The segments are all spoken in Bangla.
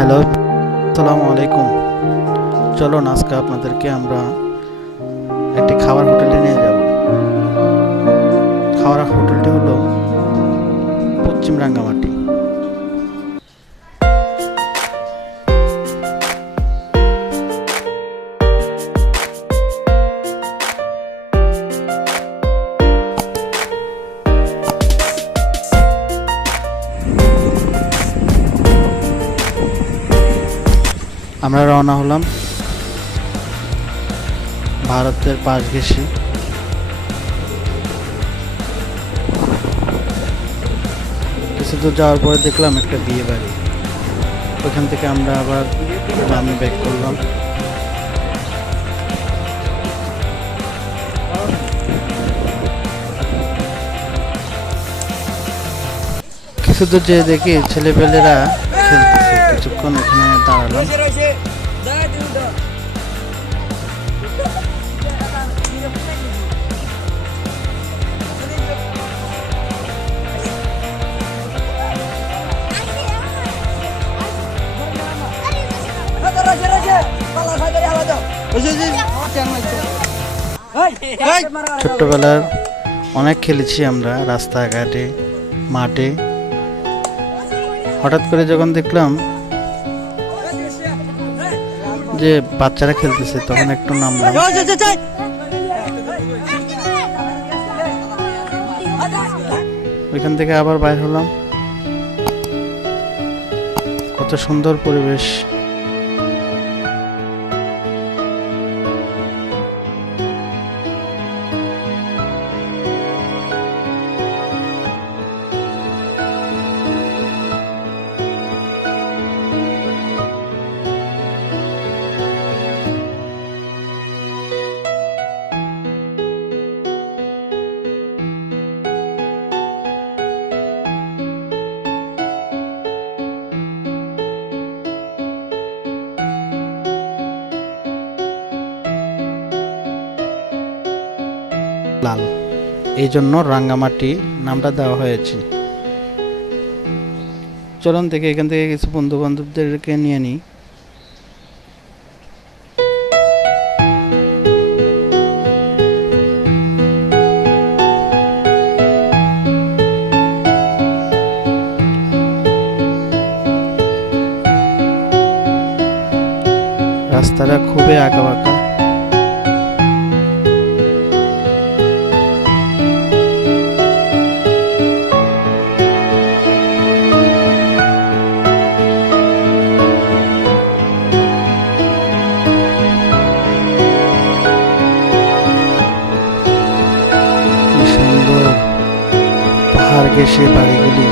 হ্যালো, আসসালামু আলাইকুম। চলুন আজকে আপনাদেরকে আমরা একটি খাবার হোটেলে নিয়ে যাব। খাবার হোটেলটি হলো পশ্চিম রাঙ্গামাটি। আমরা রওনা হলাম ভারতের পাশ ঘেঁষে। কিছু দূর যাওয়ার পরে দেখলাম একটা বিয়ে বাড়ি। ওখান থেকে আমরা আবার গ্রামে ব্যাক করলাম। কিছু দূর যেয়ে দেখি ছেলেপেলেরা খেলতেছে। কিছুক্ষণ ওখানে দাঁড়ালাম। ছোট্টবেলার অনেক খেলেছি আমরা রাস্তাঘাটে, মাঠে। হঠাৎ করে যখন দেখলাম যে বাচ্চারা খেলতেছে, তখন একটু নামলাম। ওইখান থেকে আবার বাইর হলাম। কত সুন্দর পরিবেশ। লাল, এই জন্য রাঙ্গামাটি নামটা দেওয়া হয়েছে। চলুন থেকে এখান থেকে কিছু বন্ধু বান্ধবদেরকে নিয়ে নিই। রাস্তাটা খুবই আঁকা বাঁকা। পাহাড় ঘেঁষে বাড়িগুলি।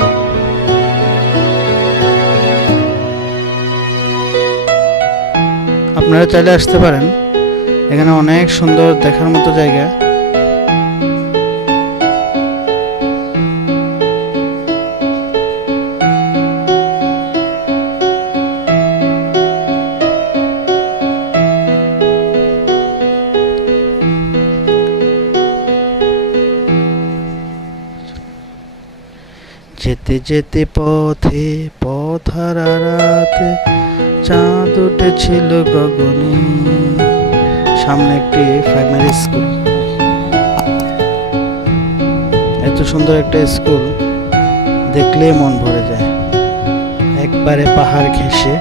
আপনারা চাইলে আসতে পারেন, এখানে অনেক সুন্দর দেখার মতো জায়গা। যেতে যেতে পথে পথহারা রাতে চাঁদ উঠেছিল গগনে। সামনে একটি প্রাইমারি স্কুল। এত সুন্দর একটা স্কুল দেখলে মন ভরে যায়। একবারে পাহাড় ঘেঁষে।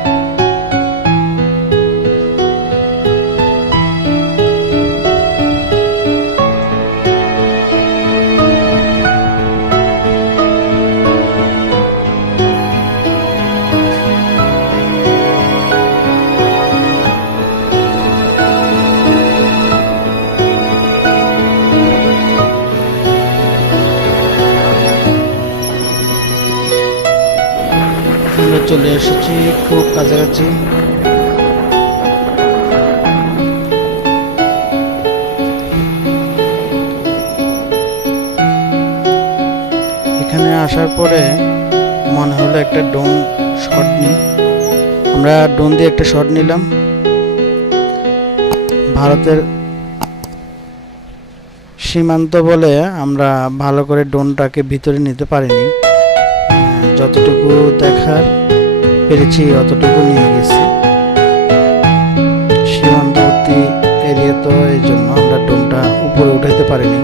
আমরা চলে এসেছি খুব কাছাকাছি। এখানে আসার পরে মনে হলো একটা ড্রোন শট নিই। আমরা ড্রোন দিয়ে একটা শট নিলাম। ভারতের সীমান্ত বলে আমরা ভালো করে ড্রোনটাকে ভিতরে নিতে পারিনি। যতটুকু দেখার পেরেছি অতটুকু নিয়ে গেছি। সীমান্তবর্তী এরিয়া তো এই জন্য আমরা ড্রোনটা উপরে উঠাইতে পারিনি।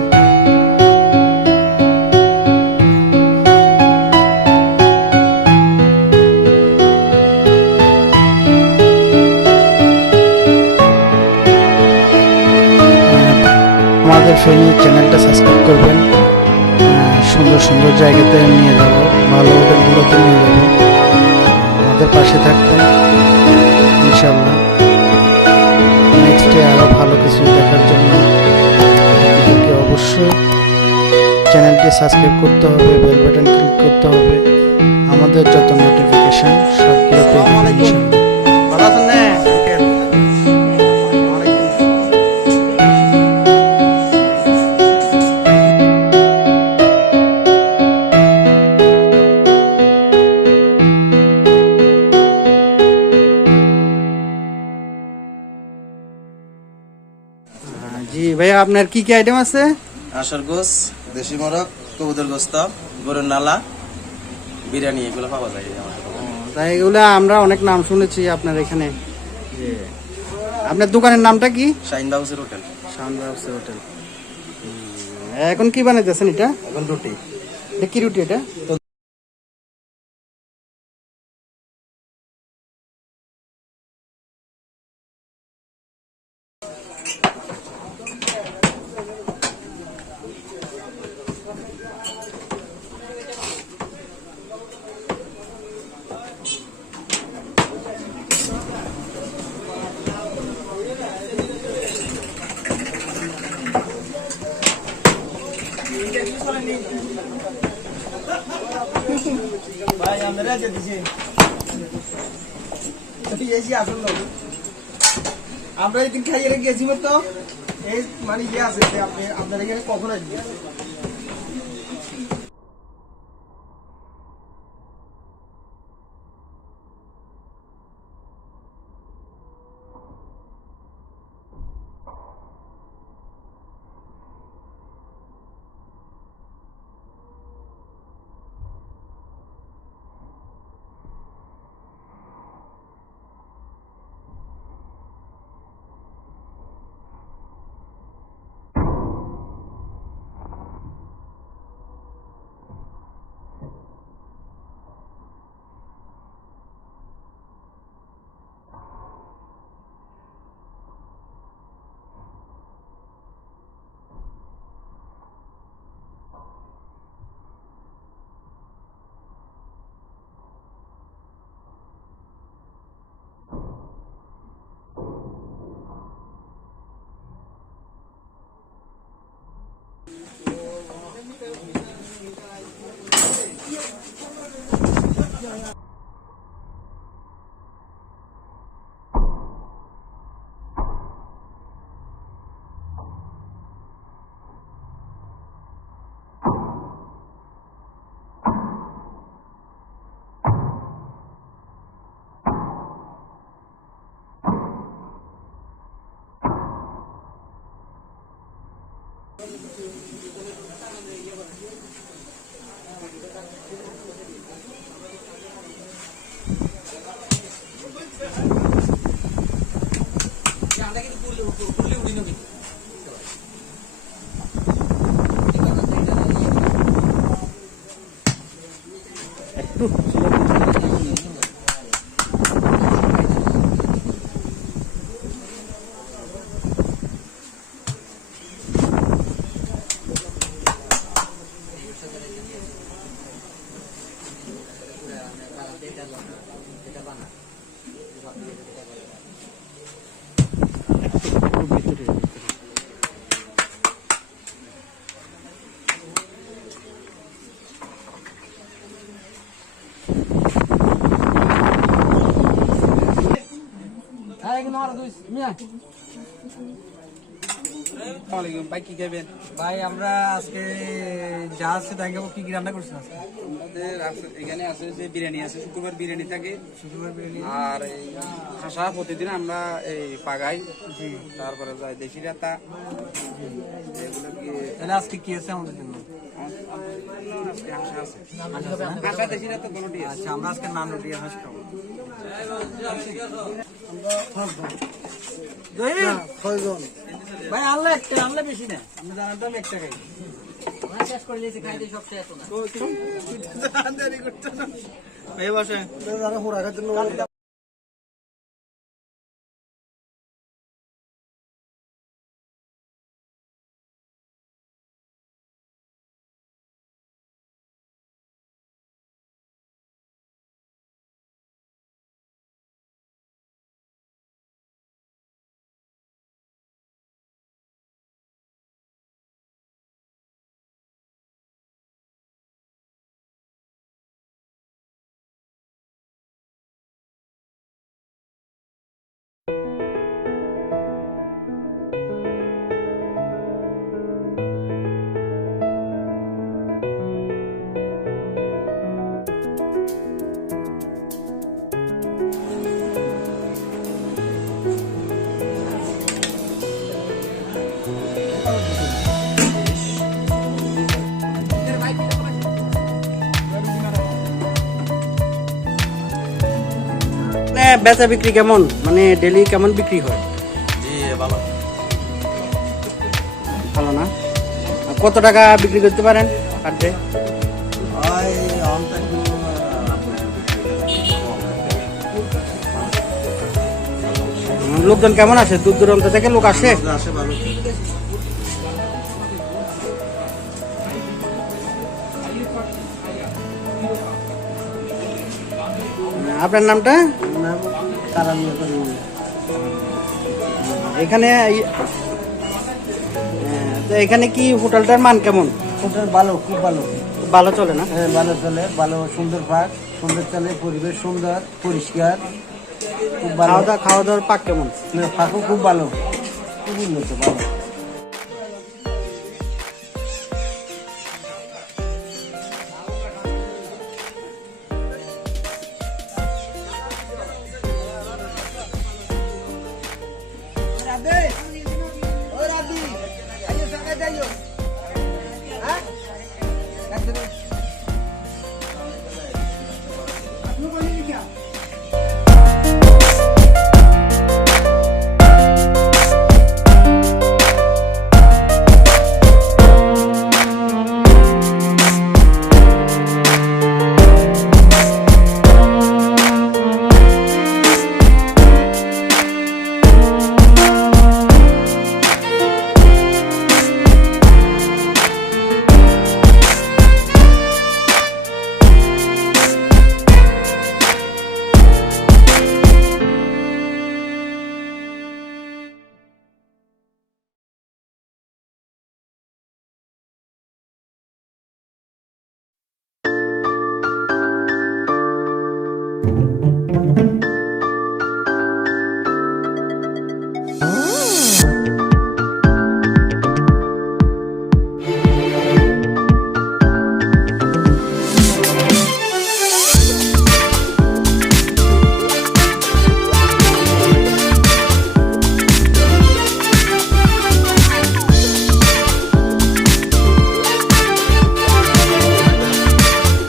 আমাদের ফেনি চ্যানেলটা সাবস্ক্রাইব করবেন। সুন্দর সুন্দর জায়গাতে নিয়ে যাব, ভালো হোটেলগুলোতে নিয়ে যাব। আমাদের পাশে থাকবেন ইনশাল্লাহ। নেক্সটে আরও ভালো কিছু দেখার জন্য আপনাদেরকে অবশ্যই চ্যানেলটি সাবস্ক্রাইব করতে হবে, বেল বাটন ক্লিক করতে হবে। আমাদের যত নোটিফিকেশন সবগুলো পেয়ে যাবেন ইনশাল্লাহ। ভালো আছেন না? জি ভাইয়া, আপনার কি কি আইটেম আছে? আষাঢ় গোস, দেশি মোরগ, কবুতর গোস্ত, গরুর নালা, বিরিয়ানি, এগুলো পাওয়া যায় আমার কাছে। তাই এগুলো আমরা অনেক নাম শুনেছি আপনার এখানে। আপনার দোকানের নামটা কি? শাইন হাউসের হোটেল। শাইন হাউসের হোটেল। এখন কি বানাইতেছেন এটা? এখন রুটি। এটা কি রুটি এটা? ভাই আমরা যেতেছি। আমরা একদিন খাইয়ে গেছি তো এই মানে ইয়ে আছে আপনি আপনার এখানে কখন আসবেন? ভাই কি খাবেন? ভাই আমরা আজকে যা আছে তাই খাবো। কি কি রান্না করছেন আজকে? আমাদের এখানে আছে যে বিরিয়ানি আছে, শুক্রবার বিরিয়ানি থাকে। শুক্রবার বিরিয়ানি আর এই হাঁসা প্রতিদিন আমরা এই পাগাই। জি। তারপরে যায় দেশি রাতা। এগুলো কি তাহলে আজকে কি আছে আমাদের জন্য? আটা দেশিরা তো কোনোটি আছে। আচ্ছা আমরা আজকে নান রুটি আর হাঁস খাবো। জহির, ভাই আনলে একটা, আনলে বেশি না, আপনি জানেন তো আমি একটা খাই। শেষ করে দিয়েছি, খাই দিয়ে সব শেষ না। এই বসে বেচা বিক্রি কেমন, মানে ডেলি কেমন বিক্রি হয়? জি ভালো। ভালো না? কত টাকা বিক্রি করতে পারেন পার ডে? ওই আমটা একটু লোকজন কেমন আসে? দূর দূরান্ত থেকে লোক আসে? আসে ভালো। আপনার নামটা? এখানে তো এখানে কি হোটেলটার মান কেমন? হোটেল ভালো, খুব ভালো। ভালো চলে না? হ্যাঁ, ভালো চলে, ভালো, সুন্দর পাক, সুন্দর চলে, পরিবেশ সুন্দর, পরিষ্কার, খুব ভালো। খাওয়া দাওয়ার পাক কেমন? পাকও খুব ভালো, খুব উন্নত, ভালো।